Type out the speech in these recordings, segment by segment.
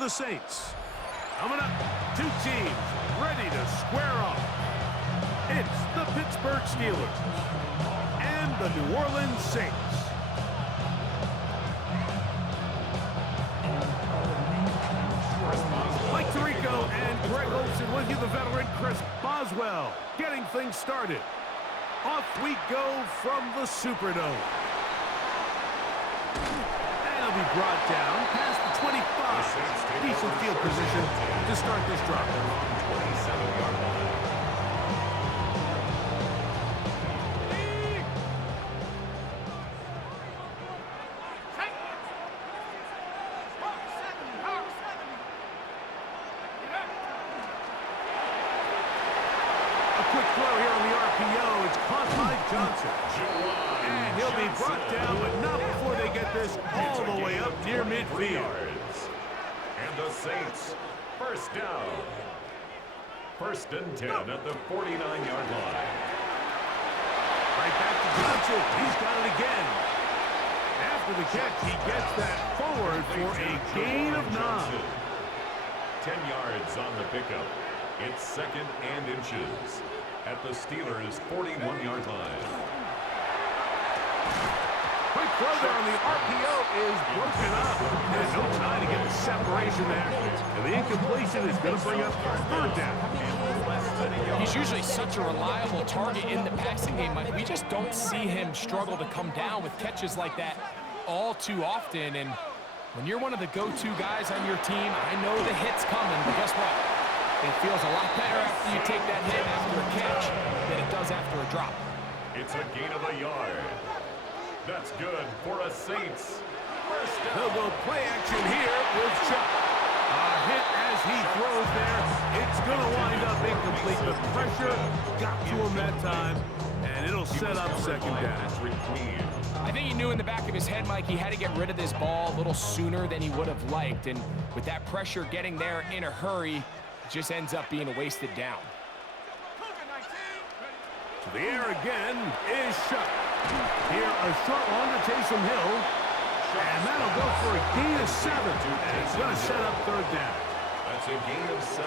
the Saints. Coming up, two teams ready to square off. It's the Pittsburgh Steelers and the New Orleans Saints. Mike Tirico and Greg Olsen with you, the veteran Chris Boswell, getting things started. Off we go from the Superdome. And it'll be brought down past the 25. Decent field position to start this drive. 27-yard line. And he'll be brought down, but not before they get this all the way up near midfield. And the Saints, first down. First and 10 at the 49-yard line. Right back to Johnson. He's got it again. After the catch, he gets that forward for a gain of 9. 10 yards on the pickup. It's second and inches at the Steelers' 41-yard line. Quick throw there on the RPO is broken up. There's no time to get the separation there. And the incompletion is going to bring up third down. He's usually such a reliable target in the passing game, Mike. We just don't see him struggle to come down with catches like that all too often. And when you're one of the go-to guys on your team, I know the hit's coming, but guess what? It feels a lot better after you take that hit after a catch than it does after a drop. It's a gain of a yard. That's good for a Saints. They'll go play action here with Chuck. A hit as he throws there. It's going to wind up incomplete. The pressure got to him that time, and it'll set up second down. I think he knew in the back of his head, Mike, he had to get rid of this ball a little sooner than he would have liked. And with that pressure getting there in a hurry, just ends up being a wasted down. To the air again is Shuck. Here a short one to Taysom Hill. And that'll go for a gain of 7. And it's going to set up third down. That's a gain of 7.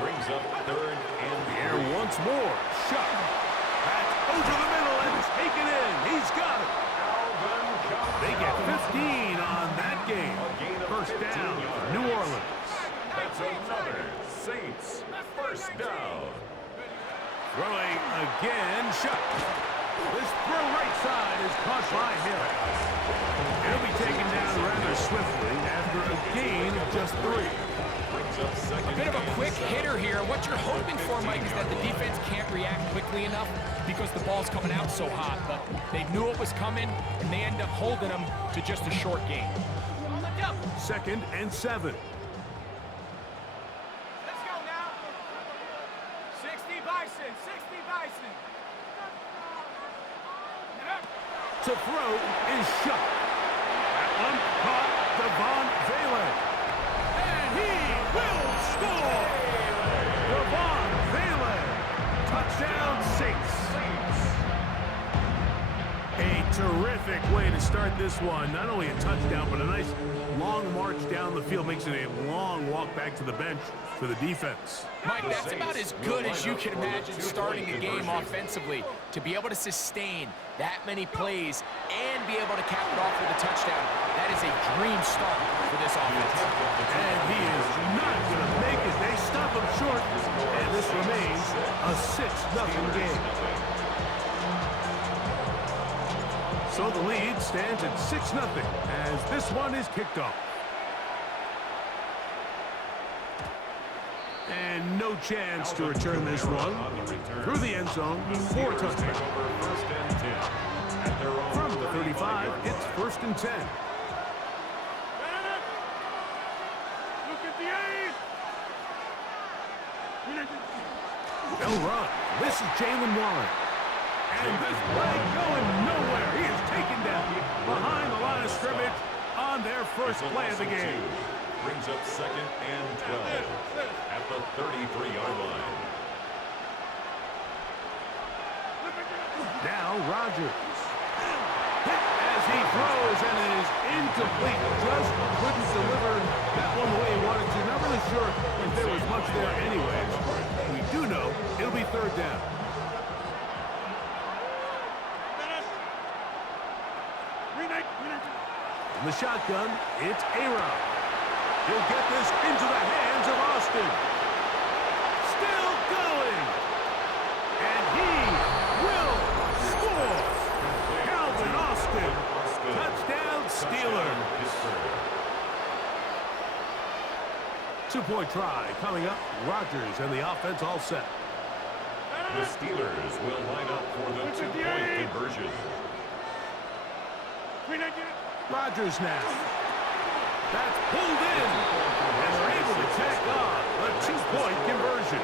Brings up third and the air once more. Shuck. That's over the middle and taken in. He's got it. They get 15 on that game. First down, New Orleans. That's another Saints first down. Throwing again, Shuck. This throw right side is caught by Hill. He'll be taken down rather swiftly after a gain of just 3. A bit of a quick hitter here. What you're hoping for, Mike, is that the defense can't react quickly enough because the ball's coming out so hot. But they knew it was coming, and they end up holding them to just a short gain. Second and 7. To throw is Shuck. That one caught Devon Valen. And he will score! Devon Valen. Touchdown Saints. A terrific way to start this one. Not only a touchdown, but a nice long march down the field. Makes it a long walk back to the bench for the defense. Mike, that's about as good as you can imagine starting the game offensively. To be able to sustain that many plays and be able to cap it off with a touchdown, that is a dream start for this offense. And he is not going to make it. They stop him short, and this remains a 6-0 game. So the lead stands at 6-0 as this one is kicked off. And no chance to return this one through the end zone for a touchdown. From the 35, it's 1st and 10. They'll run. This is Jalen Warren. And this play going nowhere. He is taken down behind the line of scrimmage on their first play of the game. Brings up second and 12 at the 33-yard line. Now Rodgers. Hit as he throws and it is incomplete. Just couldn't deliver that one the way In the shotgun, it's A-Rod. He'll get this into the hands of Austin. Still going. And he will score. Calvin Austin. Touchdown, Steelers. 2-point try coming up. Rodgers and the offense all set. The Steelers will line up for the 2-point conversion. Rodgers now. That's pulled in. And they're able to tack on a 2-point conversion.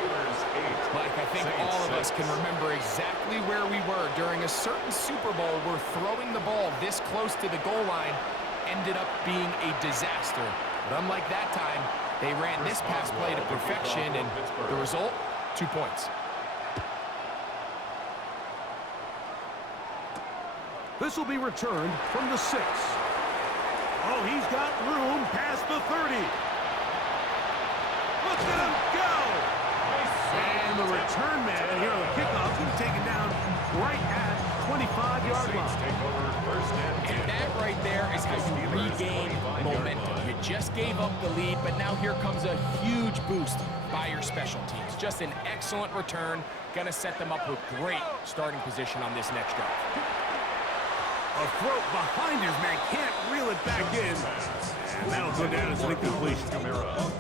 Mike, I think all of us can remember exactly where we were during a certain Super Bowl where throwing the ball this close to the goal line ended up being a disaster. But unlike that time, they ran this pass play to perfection, and the result, 2 points. This will be returned from the 6. Oh, he's got room past the 30. Look at him go! And the return man here on the kickoff is going to take it down right at 25-yard line. And that right there is how you regain momentum. You just gave up the lead, but now here comes a huge boost by your special teams. Just an excellent return. Going to set them up with great starting position on this next drive. A throw behind his man, can't reel it back in. And that'll go down as an incompletion.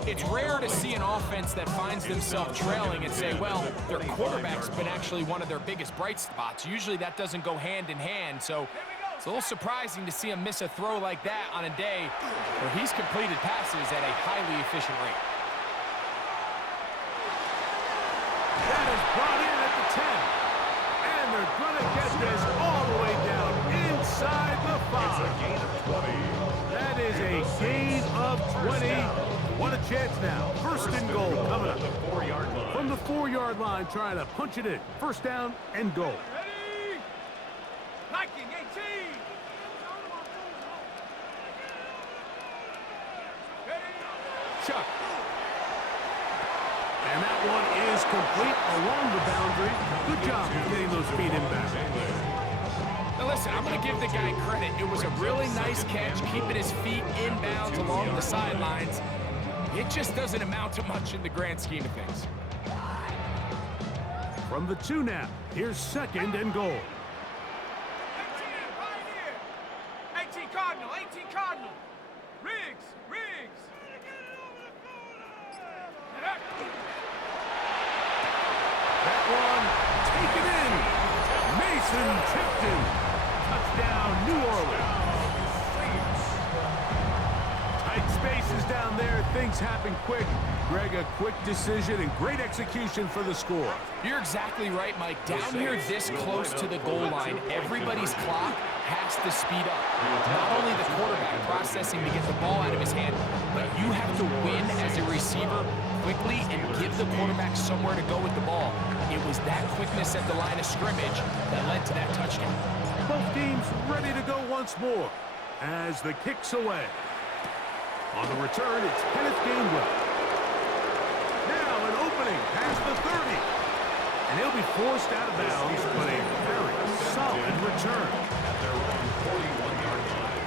It's rare to see an offense that finds themselves trailing and say, well, their quarterback's been actually one of their biggest bright spots. Usually that doesn't go hand in hand, so it's a little surprising to see him miss a throw like that on a day where he's completed passes at a highly efficient rate. That is brought in at the 10. And they're going to get this all the way down inside the 5. It's a gain of 20. That is a gain of 20. What a chance now. First and goal coming up. From the 4-yard line, trying to punch it in. First down and goal. Ready? Liking 18. Chuck. And that one is complete along the boundary. Good job of getting those feet in back. Now listen, I'm going to give the guy credit. It was a really nice catch, keeping his feet inbounds along the sidelines. It just doesn't amount to much in the grand scheme of things. From the 2 now, here's second and goal. 18 Pioneer. 18 Cardinal. 18 Cardinal. Riggs. Riggs. That one taken in. Mason Tipton. Touchdown, New Orleans. Tight spaces down there. Things happen quick. Greg, a quick decision and great execution for the score. You're exactly right, Mike. Down here this close to the goal line, everybody's clock has to speed up. Not only the quarterback processing to get the ball out of his hand, but you have to win as a receiver quickly and give the quarterback somewhere to go with the ball. It was that quickness at the line of scrimmage that led to that touchdown. Both teams ready to go once more as the kick's away. On the return, it's Kenneth Gainwell. Now an opening past the 30. And he'll be forced out of bounds, but a very solid return. At their own 41-yard line.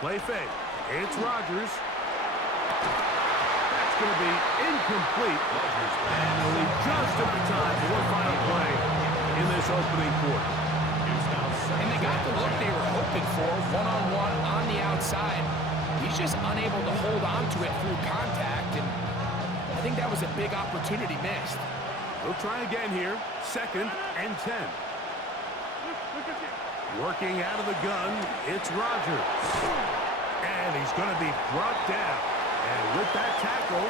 Play fake. It's Rodgers. That's going to be incomplete. And they'll leave just enough time for one final play in this opening quarter. And they got the look they were hoping for, one-on-one on the outside. He's just unable to hold on to it through contact, and I think that was a big opportunity missed. We'll try again here. Second and 10. Working out of the gun, it's Rodgers. And he's going to be brought down. And with that tackle,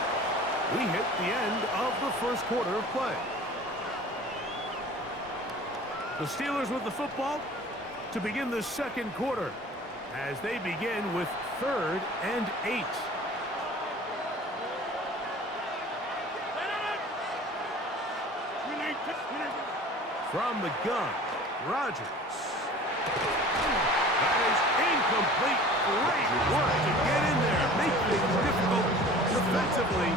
we hit the end of the first quarter of play. The Steelers with the football to begin the second quarter as they begin with 3rd and 8. From the gun, Rodgers. That is incomplete. Great work to get in there. Make things difficult. The defensively.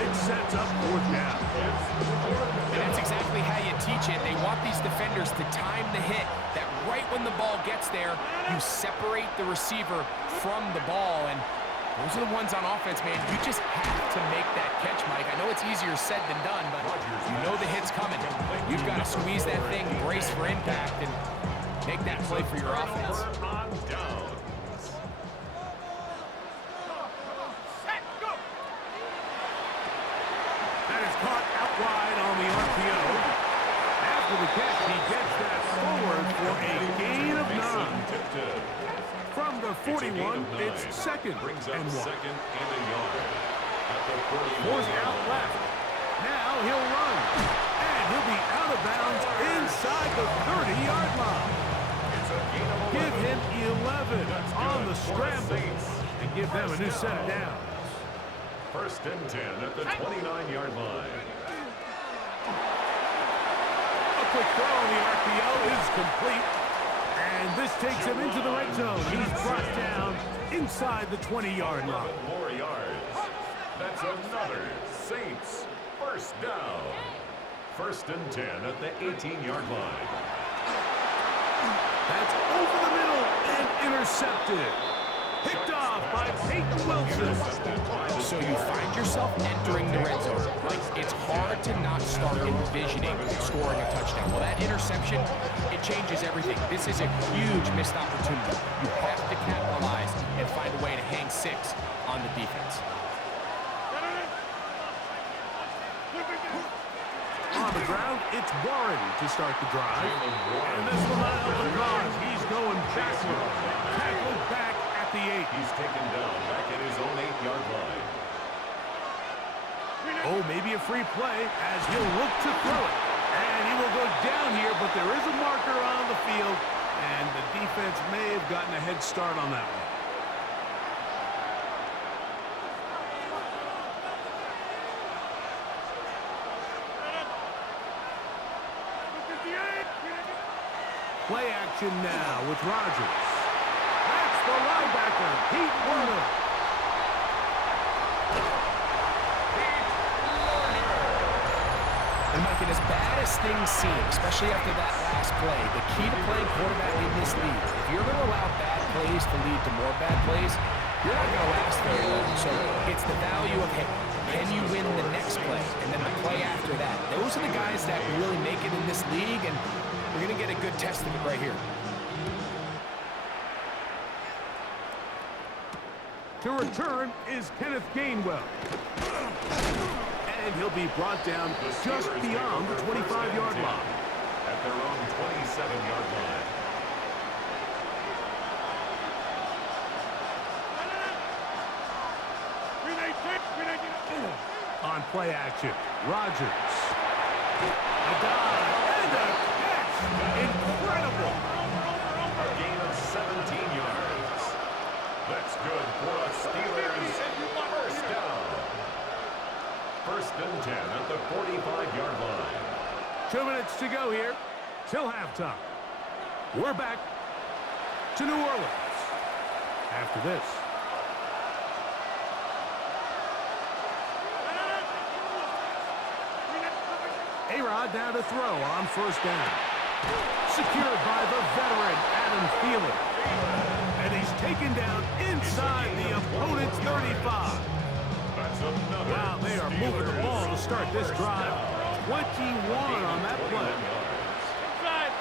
It sets up fourth down. And that's exactly how you teach it. They want these defenders to time the hit, that right when the ball gets there, you separate the receiver from the ball. And those are the ones on offense, man. You just have to make that catch, Mike. I know it's easier said than done, but you know the hit's coming. You've got to squeeze that thing, brace for impact, and make that play for your offense. On downs. Set, go. That is caught out wide on the RPO. After the catch, he gets that forward for a gain of 9. From the 41, it's second Brings up and 1. second and a yard. At the 41. Force out left. Now he'll run. And he'll be out of bounds inside the 30-yard line. It's a gain of 11. Give him 11 That's on good the for scramble. Saints. And give them a new set of downs. First and 10 at the 29-yard line. A quick throw on the RPO is complete. And this takes him into the red zone. He's brought down inside the 20-yard line. 11 more yards. That's another Saints first down. First and 10 at the 18-yard line. That's over the middle and intercepted. Picked off by Peyton Wilson. So you find yourself entering the red zone. Like, it's hard to not start envisioning scoring a touchdown. Well, that interception, it changes everything. This is a huge missed opportunity. You have to capitalize and find a way to hang 6 on the defense. On the ground, it's Warren to start the drive. And this will not help the cause. He's going backward. Tackled back at the 8. He's taken down back at his own 8-yard line. Oh, maybe a free play as he'll look to throw it. And he will go down here, but there is a marker on the field. And the defense may have gotten a head start on that one. Play action now with Rodgers. That's the linebacker, Pete Werner. And Mike, as bad as things seem, especially after that last play, the key to playing quarterback in this league, if you're going to allow bad plays to lead to more bad plays, you're not going to last very long. So it's the value of, hey, can you win the next play? And then the play after that. Those are the guys that really make it in this league, and we're going to get a good test of it right here. To return is Kenneth Gainwell. And he'll be brought down just beyond the 25-yard line. At their own 27-yard line. On play action, Rodgers. A dive and a catch. Incredible. A gain of 17 yards. That's good for a Steelers first down. First and 10 at the 45-yard line. 2 minutes to go here till halftime. We're back to New Orleans after this. A-Rod now to throw on first down. Secured by the veteran, Adam Thielen. And he's taken down inside the opponent's 35. That's another. Wow, they are moving the ball to start this drive. 21 on that play.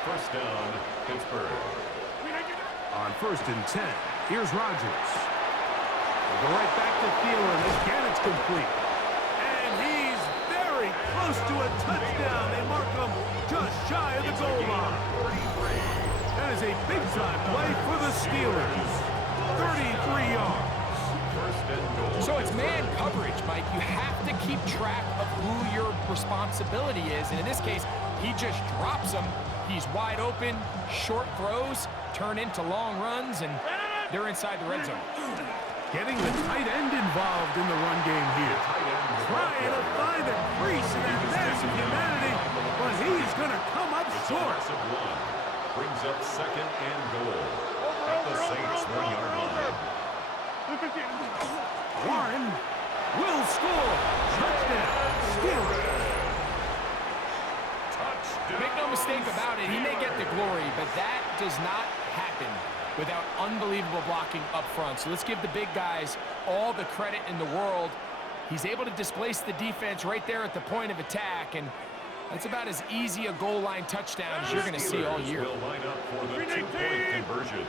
First down, Pittsburgh. On first and 10, here's Rodgers. We'll go right back to Thielen. Again, it's complete. And he's very close to a touchdown. They mark him just shy of the goal line. That is a big-time play for the Steelers. 33 yards. First and goal. So it's man coverage, Mike. You have to keep track of who your responsibility is. And in this case, he just drops him. He's wide open, short throws, turn into long runs, and they're inside the red zone. Getting the tight end involved in the run game here. Trying to find a crease in that massive humanity, but he's going to come up short. Brings up second and goal at the Saints 1-yard line. Warren will does not happen without unbelievable blocking up front. So let's give the big guys all the credit in the world. He's able to displace the defense right there at the point of attack, and that's about as easy a goal line touchdown as you're going to see all year. Will line up for the two-point conversion.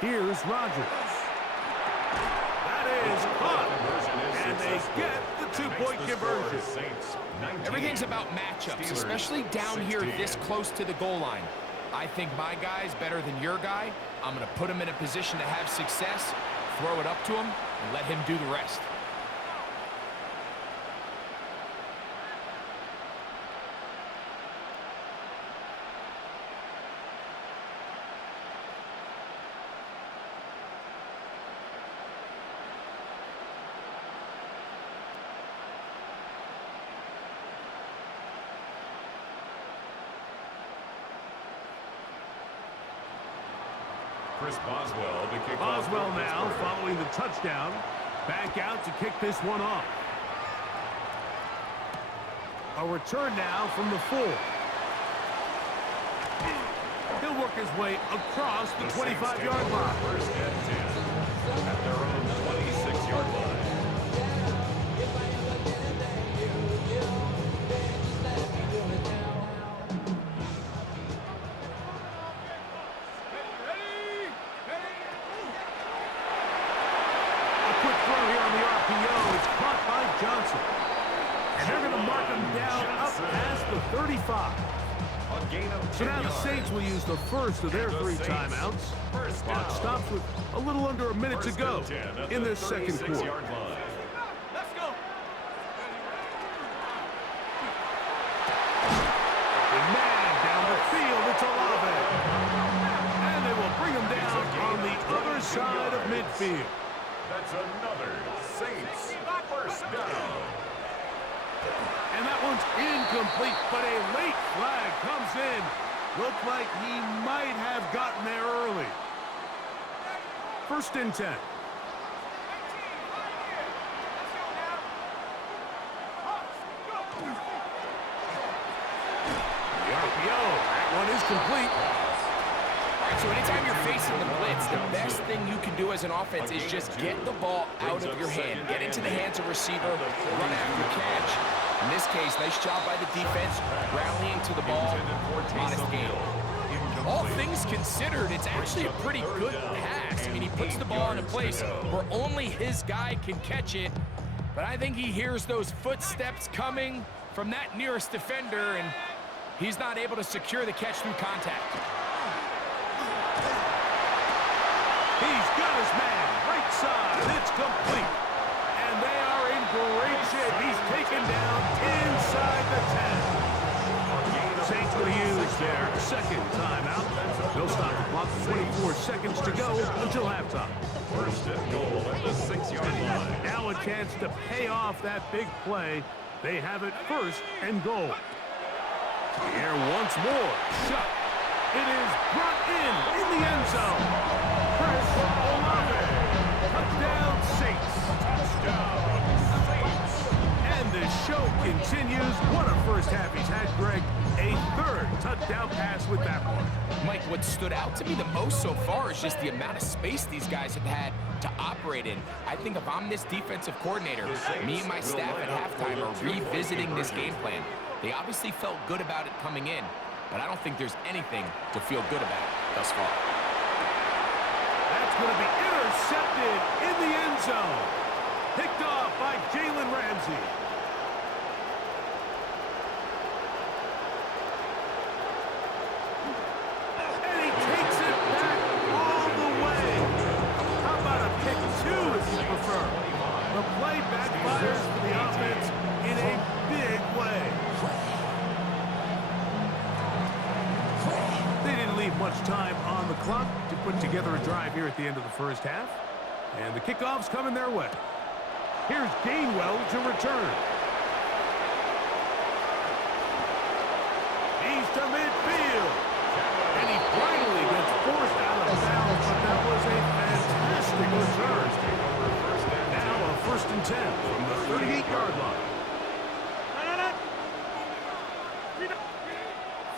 Here's Rodgers. That is caught, and they get the two-point conversion. Everything's about matchups, especially down here this close to the goal line. I think my guy's better than your guy. I'm going to put him in a position to have success, throw it up to him, and let him do the rest. Chris Boswell to kick off. Boswell now following the touchdown. Back out to kick this one off. A return now from the 4. He'll work his way across the 25-yard line. First and 10 at their own 26-yard line. Johnson. And they're going to mark him down up past the 35. So now the Saints will use the first of their 3 timeouts. Clock stops with a little under a minute to go in this second quarter. Let's go. The man down the field, it's Olave. And they will bring him down on the other side of midfield. That's another Saints first down. And that one's incomplete, but a late flag comes in. Looked like he might have gotten there early. First and 10. The RPO, that one is complete. So anytime you're facing the blitz, the best thing you can do as an offense is just get the ball out of your hand. Get into the hands of receiver, run after catch. In this case, nice job by the defense, rallying to the ball. Honest game. All things considered, it's actually a pretty good pass. I mean, he puts the ball in a place where only his guy can catch it. But I think he hears those footsteps coming from that nearest defender, and he's not able to secure the catch through contact. He's got his man, right side, it's complete. And they are in great shape. He's taken down inside the 10. Saints going to use their second timeout. They'll stop the clock with 24 seconds to go until halftime. First and goal at the 6-yard line. Now a chance to pay off that big play. They have it first and goal. Here once more. Shot. It is brought in the end zone. Chris Olave. Touchdown Saints. Touchdown Saints. And the show continues. What a first half he's had, Greg. A third touchdown pass with that one. Mike, what stood out to me the most so far is just the amount of space these guys have had to operate in. I think if I'm this defensive coordinator, me and my staff at halftime are revisiting this game plan. They obviously felt good about it coming in, but I don't think there's anything to feel good about thus far. That's going to be intercepted in the end zone. Picked off by Jalen Ramsey. And he takes it back all the way. How about a pick 2 if you prefer? The play backfires for the offense in a big way. They didn't leave much time on the clock to put together a drive here at the end of the first half. And the kickoff's coming their way. Here's Gainwell to return. He's to midfield. And he finally gets forced out of bounds, but that was a fantastic return. Now a first and 10 from the 38-yard line.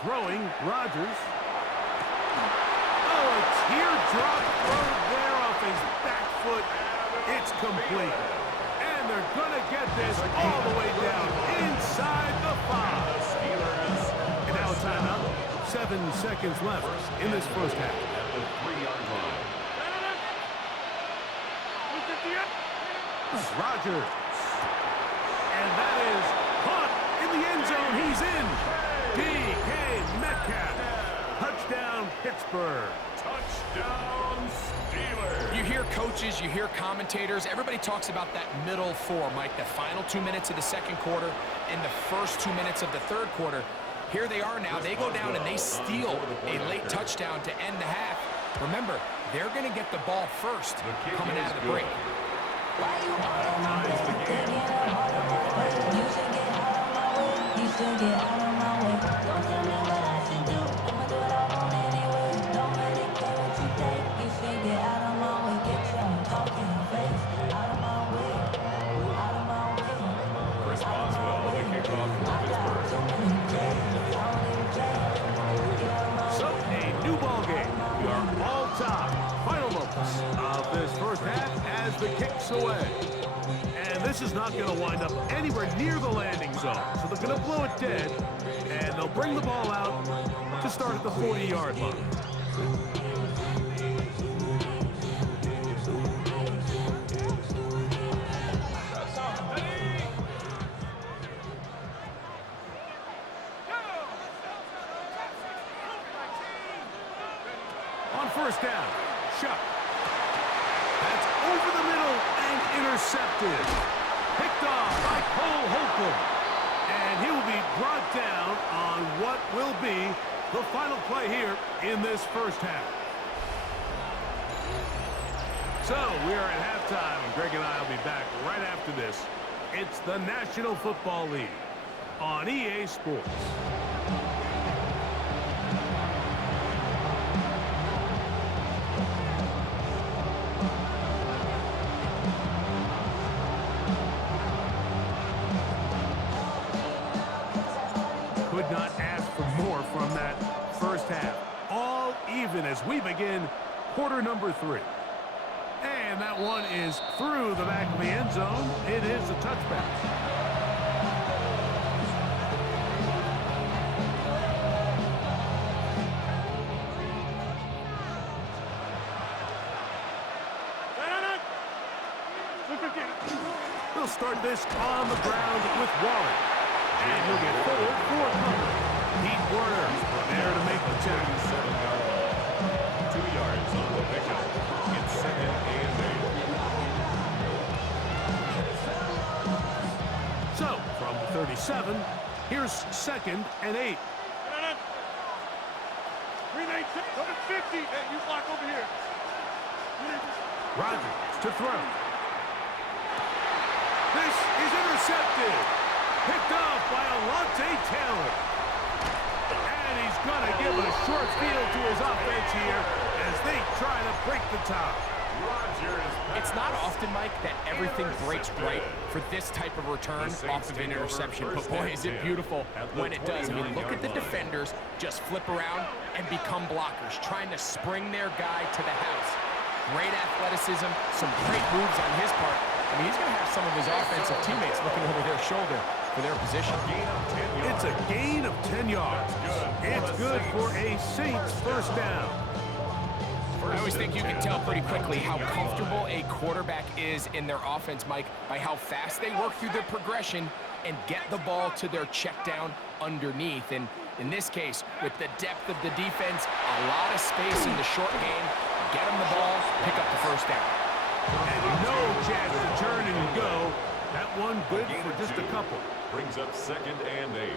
Throwing, Rodgers. drop throw there off his back foot. It's complete. And they're going to get this all the way down inside the 5. And now a timeout. 7 seconds left in this first half. At the 3-yard line. Rodgers. And that is caught in the end zone. He's in. DK Metcalf. Touchdown, Pittsburgh. Touchdown, Steelers. You hear coaches, you hear commentators, everybody talks about that middle 4, Mike, the final 2 minutes of the second quarter and the first 2 minutes of the third quarter. Here they are now. They go down and they steal a late touchdown to end the half. Remember, they're going to get the ball first coming out of the break. Why you all in my way? Taking up all of my way. You should get out of my way. You should get out of my way. Don't tell me what I should do. I'ma do what I want anyway. Don't really care what you think. You should get out of my way. Get your talking face out of my way. Out of my way. Chris Boswell, the kickoff for Pittsburgh. Too many days. I don't even play. Get out of my So, way. a new ball game. We are all tied. Final moments of this first half as the kick's away. And this is not going to wind up anywhere near the landing zone. So they're going to blow it dead, and they'll bring the ball out to start at the 40-yard line. On first down, Shuck. That's over the middle and intercepted. Picked off by Cole Holcomb. And he will be brought down on what will be the final play here in this first half. So we are at halftime, and Greg and I will be back right after this. It's the National Football League on EA Sports. Could not ask for more from that first half. All even as we begin quarter number 3. And that one is through the back of the end zone. It is a touchback. He'll start this on the ground with Warren. And he'll get forward for cover. Pete Werner there to make the tackle. 7-yard line. 2 yards on the pickup. It's 2nd and 8. So, from the 37, here's 2nd and 8. Number 50. Hey, you block over here. Rodgers to throw. This is intercepted. Picked off by Alontae Taylor. And he's going to give a short field to his offense here as they try to break the top. It's not often, Mike, that everything breaks right for this type of return off of an interception. But boy, is it beautiful when it does. I mean, look at the defenders just flip around and become blockers, trying to spring their guy to the house. Great athleticism, some great moves on his part. I mean, he's going to have some of his offensive teammates looking over their shoulder for their position. It's a gain of 10 yards. It's good for a Saints first down. I always think you can tell pretty quickly how comfortable a quarterback is in their offense, Mike, by how fast they work through their progression and get the ball to their check down underneath. And in this case, with the depth of the defense, a lot of space in the short game, get them the ball, pick up the first down. And no chance to turn and go. That one good for just a couple. Brings up 2nd and 8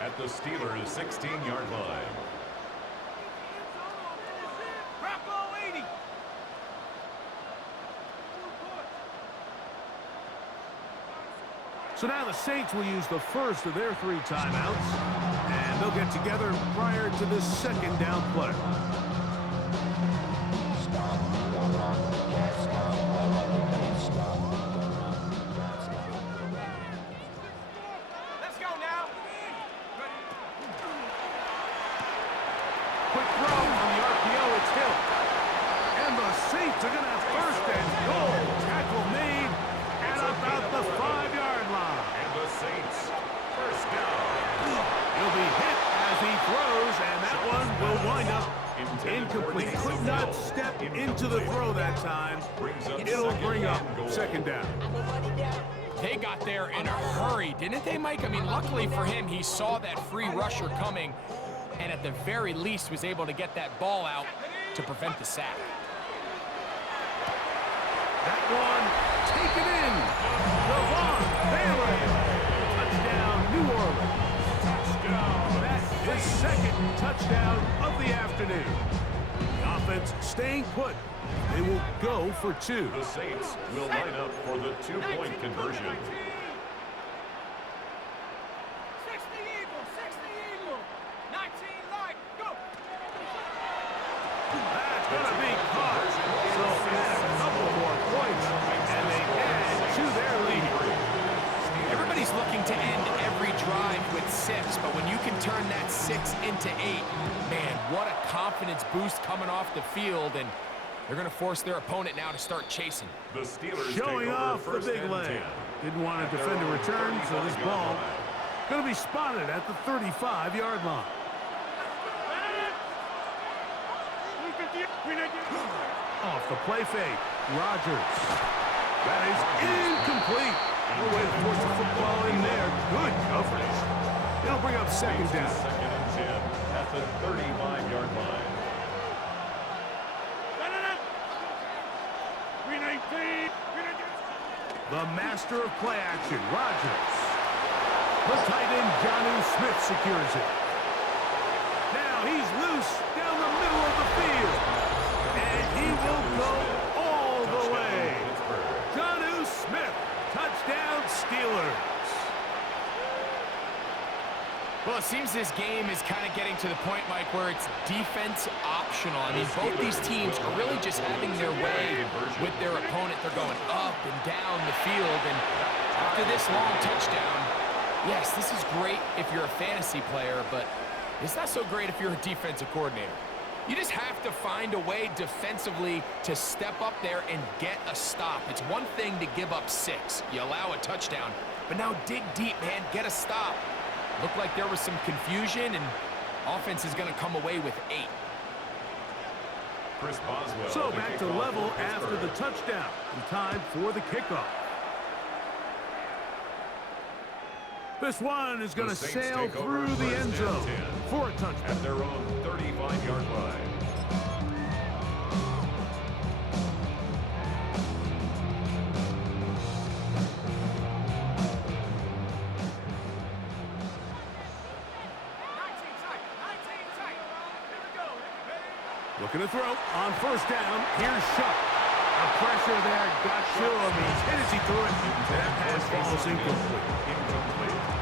at the Steelers' 16-yard line. So now the Saints will use the first of their 3 timeouts, and they'll get together prior to this second down play. Let's go now. Quick throw on the RPO, it's Hill. could not step into the throw that time. It'll bring up second down. They got there in a hurry, didn't they, Mike? I mean, luckily for him, he saw that free rusher coming and at the very least was able to get that ball out to prevent the sack. That one taken in. Devon Bailey. Touchdown, New Orleans. That's his second touchdown of the afternoon. The offense staying put. They will go for 2. The Saints will line up for the 2-point conversion. 60 Eagle, 19 light, go! That's going to be caught. So add a couple more points, and they add to their lead. Everybody's looking to end every drive with 6, but when you can turn that 6 into 8, man, what a confidence boost coming off the field, and they're going to force their opponent now to start chasing. The Steelers Showing take over off the first big and leg. 10. Didn't want to defend a return, so this ball going to be spotted at the 35-yard line. Off the play fake, Rodgers. That is incomplete. No way to force the football in there. Good coverage. It'll bring up second down. Second and 10 at the 35-yard line. The master of play action, Rodgers. The tight end, Jonnu Smith, secures it. Now he's loose down the middle of the field. And he will go all the way. Jonnu Smith, touchdown Steelers. Well, it seems this game is kind of getting to the point, Mike, where it's defense optional. I mean, both these teams are really just having their way with their opponent. They're going up and down the field, and after this long touchdown, yes, this is great if you're a fantasy player, but it's not so great if you're a defensive coordinator. You just have to find a way defensively to step up there and get a stop. It's one thing to give up 6. You allow a touchdown, but now dig deep, man, get a stop. Looked like there was some confusion, and offense is going to come away with 8. Chris Boswell. So back to level after the touchdown. And time for the kickoff. This one is going to sail through the end zone for a touchdown. At their own 35-yard line. Looking to throw on first down. Here's Shuck. The pressure there got to him. He's hit as he threw it. That pass falls incomplete.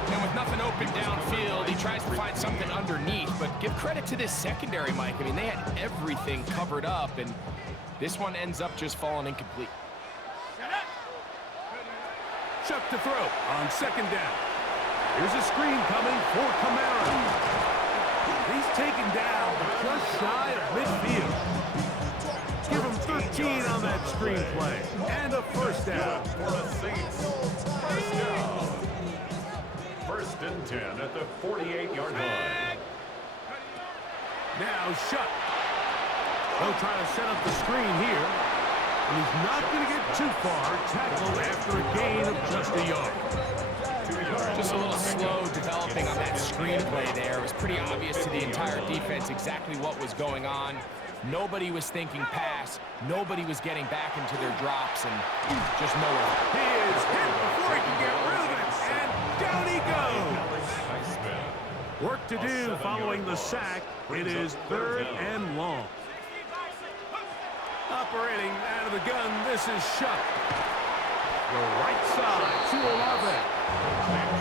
And with nothing open downfield, he tries to find something underneath. But give credit to this secondary, Mike. I mean, they had everything covered up, and this one ends up just falling incomplete. Shuck to throw on second down. Here's a screen coming for Kamara. He's taken down just shy of midfield. Give him 13 on that screen play. And a first down. For the Saints. First down. First and 10 at the 48-yard line. Now Shuck. They'll try to set up the screen here. And he's not going to get too far. Tackled after a gain of just a yard. Just a little slow developing on that screenplay there. It was pretty obvious to the entire defense exactly what was going on. Nobody was thinking pass. Nobody was getting back into their drops, and just nowhere. He is hit before he can get rid of it, and down he goes. Work to do following the sack. It is third and long. Operating out of the gun, this is Shuck. The right side to Olave.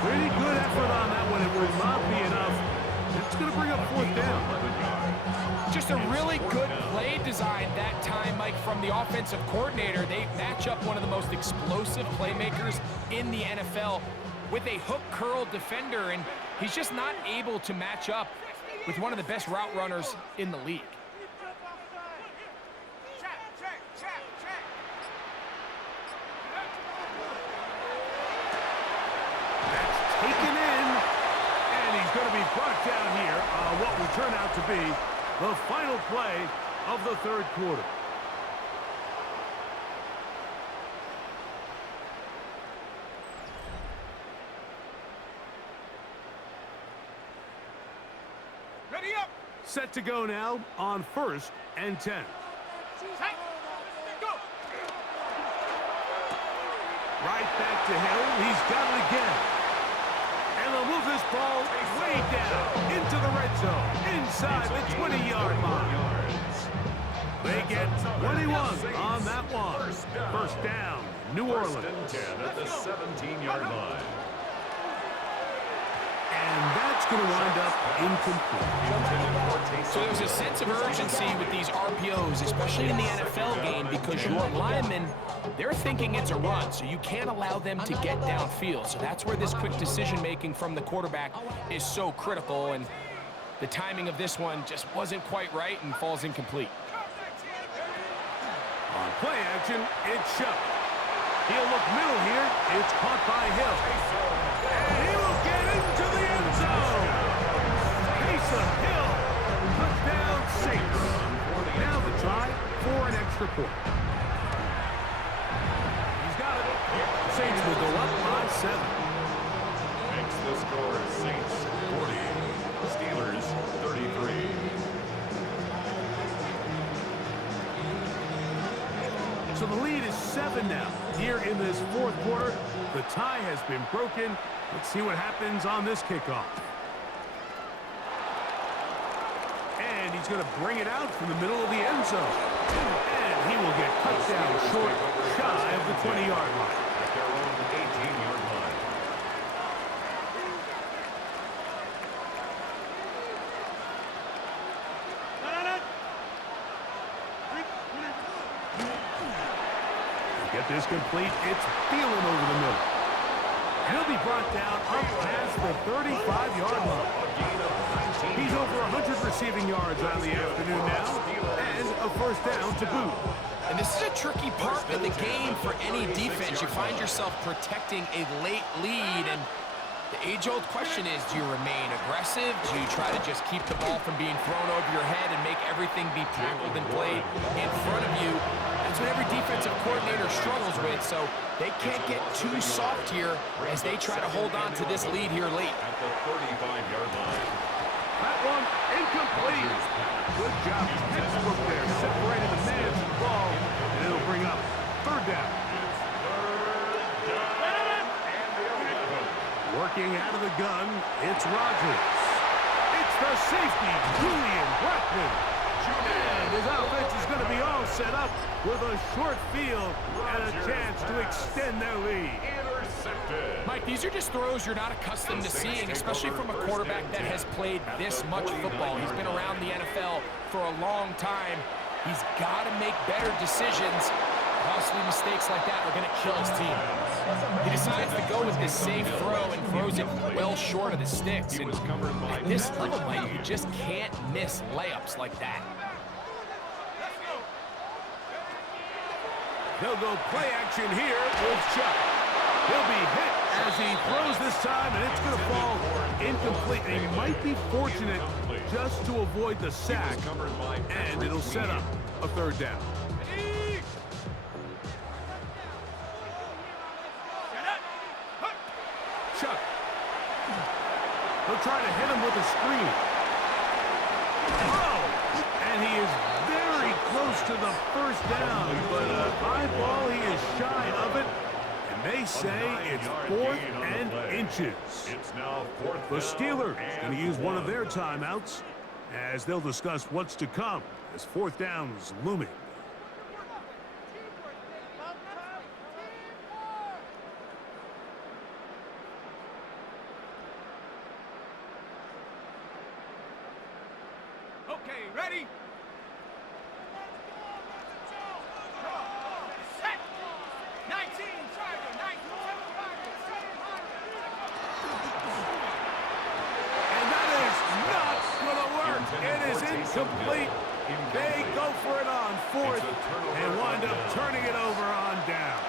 Pretty good effort on that one. It will not be enough. It's going to bring up fourth down. Just a really good play design that time, Mike, from the offensive coordinator. They match up one of the most explosive playmakers in the NFL with a hook curl defender, and he's just not able to match up with one of the best route runners in the league. Taken in, and he's going to be brought down here on what will turn out to be the final play of the third quarter. Ready up. Set to go now on 1st and 10. Tight. Go. Right back to Hill. He's got it again. And they'll move this ball way down into the red zone, inside the 20-yard line. They get 21 on that one. First down, New Orleans. First and 10 at the 17-yard line. And that's going to wind up incomplete. So there's a sense of urgency with these RPOs, especially in the NFL game, because your linemen, they're thinking it's a run, so you can't allow them to get downfield. So that's where this quick decision-making from the quarterback is so critical, and the timing of this one just wasn't quite right and falls incomplete. On play action, it's Shuck. He'll look middle here. It's caught by Hill. And he will get into the end zone. Taysom Hill. Touchdown, Saints. Now the try for an extra point. He's got it. Saints will go up by 7. Makes the score Saints 40, Steelers 33. So the lead is 7 now. Here in this fourth quarter, the tie has been broken. Let's see what happens on this kickoff. And he's going to bring it out from the middle of the end zone. And he will get cut down short, shy of the 20-yard line. At their own 18-yard line. Get this complete. It's Thielen over the middle. And he'll be brought down up past the 35-yard line. He's over 100 receiving yards on the afternoon now. And a first down to boot. And this is a tricky part of the game for any defense. You find yourself protecting a late lead, and the age-old question is, do you remain aggressive? Do you try to just keep the ball from being thrown over your head and make everything be tackled and played in front of you? That's what every defensive coordinator struggles with, so they can't get too soft here as they try to hold on to this lead here late. At the 35-yard line. That one incomplete. Good job. Textbook there. Separating the man from the ball. And it'll bring up third down. Working out of the gun, it's Rodgers. It's the safety, Julian Blackman. And his offense is going to be all set up with a short field and a chance to extend their lead. Intercepted. Mike, these are just throws you're not accustomed to seeing, especially from a quarterback that has played this much football. He's been around the NFL for a long time. He's got to make better decisions. Costly mistakes like that are going to kill his team. He decides to go with this safe throw and throws it well short of the sticks. And at this level, Mike, you just can't miss layups like that. They'll go play action here with Chuck. He'll be hit as he throws this time, and it's going to fall incomplete. And he might be fortunate just to avoid the sack, and it'll set up a third down. Chuck. He'll try to hit him with a screen. Oh! And he is very close to the first down, but a high ball, he is shy of it. And they say it's 4th and inches. It's now 4th The down Steelers going and to use one of 1. their timeouts as they'll discuss what's to come as 4th down is looming. Okay, ready? Set. 19, Charger, 19, And that is not going to work. It is incomplete. They go for it on 4th and wind up turning it over on down.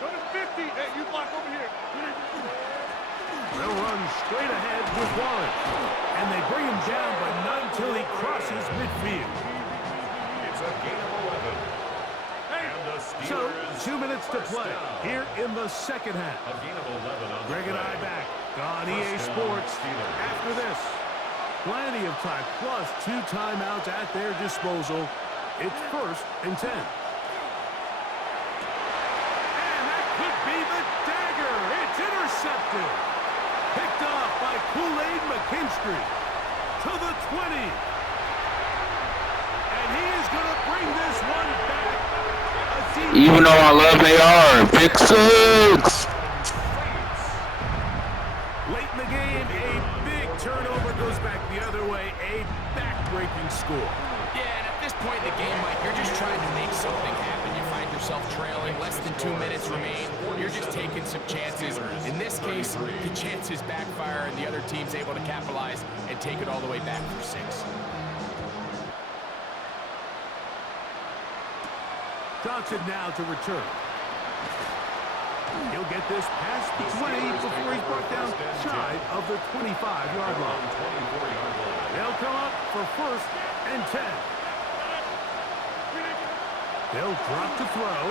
Go to 50. Hey, you block over here. They'll run straight ahead with Warren. And they bring him down, but not until he crosses midfield. It's a gain of 11. And the So, Steelers 2 minutes to first play down. here in the second half. A gain of 11 on the Greg and I play. back on EA First down, Sports Steelers. after this. Plenty of time, plus 2 timeouts at their disposal. It's 1st and 10. And that could be the dagger. It's intercepted. Picked off by Kool-Aid McKinstry to the 20. And he is going to bring this one back. Even though I love AR, pick six. Late in the game, a big turnover goes back the other way. A back-breaking score. Yeah, and at this point in the game, Mike, you're just trying to make something happen. You find yourself trailing, less than 2 minutes remain. You're just taking some chances. In this case, the chances backfire, and the other team's able to capitalize and take it all the way back for 6. Johnson now to return. He'll get this past the 20 before he's brought down shy of the 25-yard line. 24-yard line. They'll come up for 1st and 10. They'll drop to throw.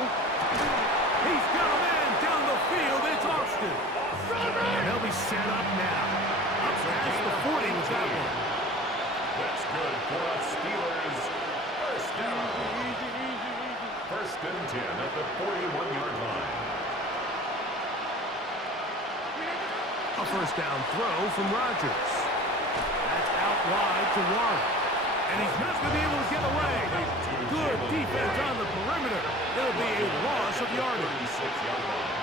He's got a man down the field. It's Austin. And they'll be set up now. Up past the 40 with that one. That's good for us Steelers. First down. 1st and 10 at the 41-yard line. A 1st down throw from Rodgers. That's out wide to Warren. And he's not going to be able to get away. Good defense on the perimeter. There'll be a loss of yardage. 36-yard line.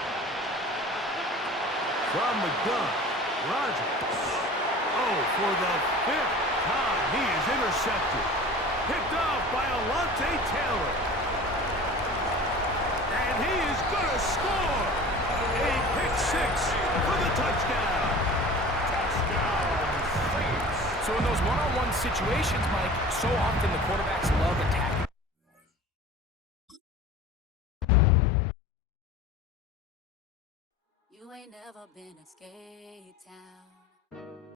From the gun, Rodgers. Oh, for the 5th time, he is intercepted. Picked off by Alontae Taylor. And he is going to score. A pick 6 for the touchdown. So in those one-on-one situations, Mike, so often the quarterbacks love attacking. You ain't never been a skate town.